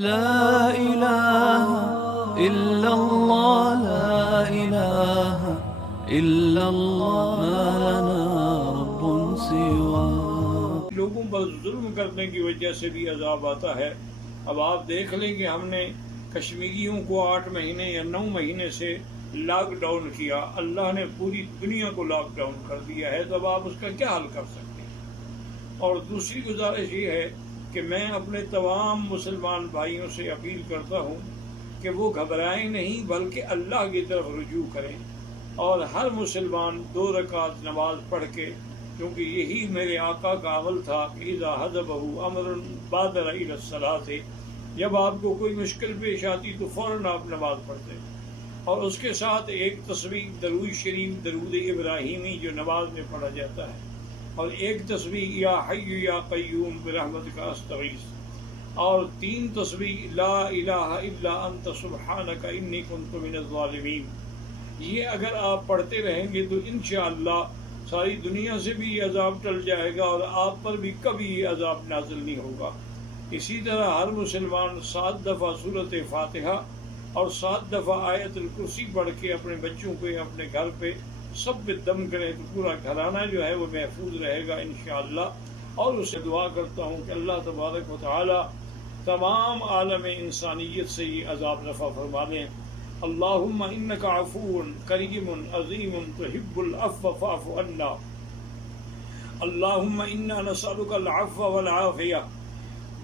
لا إله إلا الله لا إله إلا الله ما لنا رب سواه. لوگوں پر ظلم کرنے کی وجہ سے بھی عذاب آتا ہے. اب آپ دیکھ لیں کہ ہم نے کشمیریوں کو 8 مہینے یا 9 مہینے سے لاک ڈاؤن کیا. اللہ نے پوری دنیا کو لاک ڈاؤن کر دیا ہے، تو اب آپ اس کا کیا حل کر سکتے ہیں؟ اور دوسری گزارش یہ ہے کہ میں اپنے تمام مسلمان بھائیوں سے اپیل کرتا ہوں کہ وہ گھبرائیں نہیں بلکہ اللہ کی طرف رجوع کریں، اور ہر مسلمان 2 رکعت نماز پڑھ کے، کیونکہ یہی میرے آقا کا عمل تھا کہ اذا حضبہ امر بادر الی الصلاۃ، جب آپ کو کوئی مشکل پیش آتی تو فوراً آپ نماز پڑھتے، اور اس کے ساتھ ایک تسبیح درود شریف درود ابراہیمی جو نماز میں پڑھا جاتا ہے، اور ایک تسبیح یا حی یا قیوم برحمتک استغیث، اور 3 تسبیح لا الہ الا انت سبحانک انی کنت من الظالمین. یہ اگر آپ پڑھتے رہیں گے تو انشاءاللہ ساری دنیا سے بھی یہ عذاب ٹل جائے گا اور آپ پر بھی کبھی یہ عذاب نازل نہیں ہوگا. اسی طرح ہر مسلمان 7 دفعہ سورۃ فاتحہ اور 7 دفعہ آیت الکرسی پڑھ کے اپنے بچوں کو اپنے گھر پہ سب پہ دم کرے تو پورا گھرانہ جو ہے وہ محفوظ رہے گا انشاءاللہ. اور اسے دعا کرتا ہوں کہ اللہ تبارک و تعالی تمام عالم انسانیت سے یہ عذاب رفع فرما دیں. اللہم انک عفو کریم عظیم تحب العفو فاعف عنا. اللہم انا نسألک العفو والعافیہ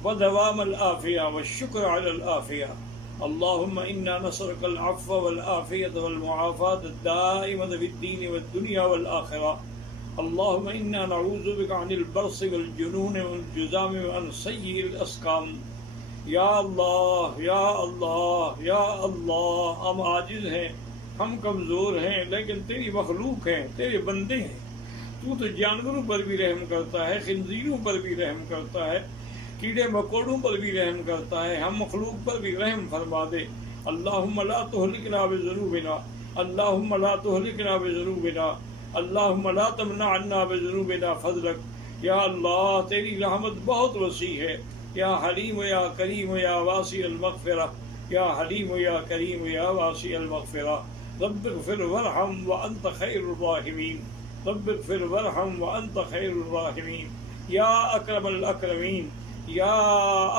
ودوام العافیہ والشکر علی العافیہ. اللہم انا نسألک العفو والعافیہ والمعافاة الدائمة فی الدین والدنیا والآخرہ. اللہم انا نعوذ بک عن البرص والجنون والجذام وعن سیئ الاسقام. یا اللہ یا اللہ یا اللہ، ہم عاجز ہیں، ہم کمزور ہیں، لیکن تیری مخلوق ہیں، تیرے بندے ہیں. تو جانوروں پر بھی رحم کرتا ہے، خنزیروں پر بھی رحم کرتا ہے، کیڑے مکوڑوں پر بھی رحم کرتا ہے، ہم مخلوق پر بھی رحم فرما دے. اللہم لا تہلکنا بذنوبنا، اللہم لا تہلکنا بذنوبنا، اللہم لا تمنع عنا بذنوبنا فضلک. یا اللہ تیری رحمت بہت وسیع ہے. یا حلیم یا کریم یا واسع المغفرہ، یا حلیم یا کریم یا واسع المغفرہ. رب اغفر وارحم وانت خیر الراحمین، رب اغفر وارحم وانت خیر الراحمین. یا اکرم الاکرمین، یا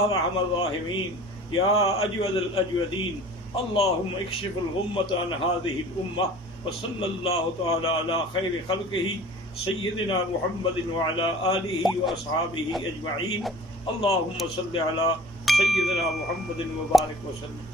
ارحم الراحمین، یا اجود الاجودین. اللہم اکشف الغمۃ عن هذه الامہ، وصلی اللہ تعالی علی خیر خلقہ سیدنا محمد وعلی آلہ واصحابہ اجمعین. اللہم صلی علی سیدنا محمد وبارک وسلم.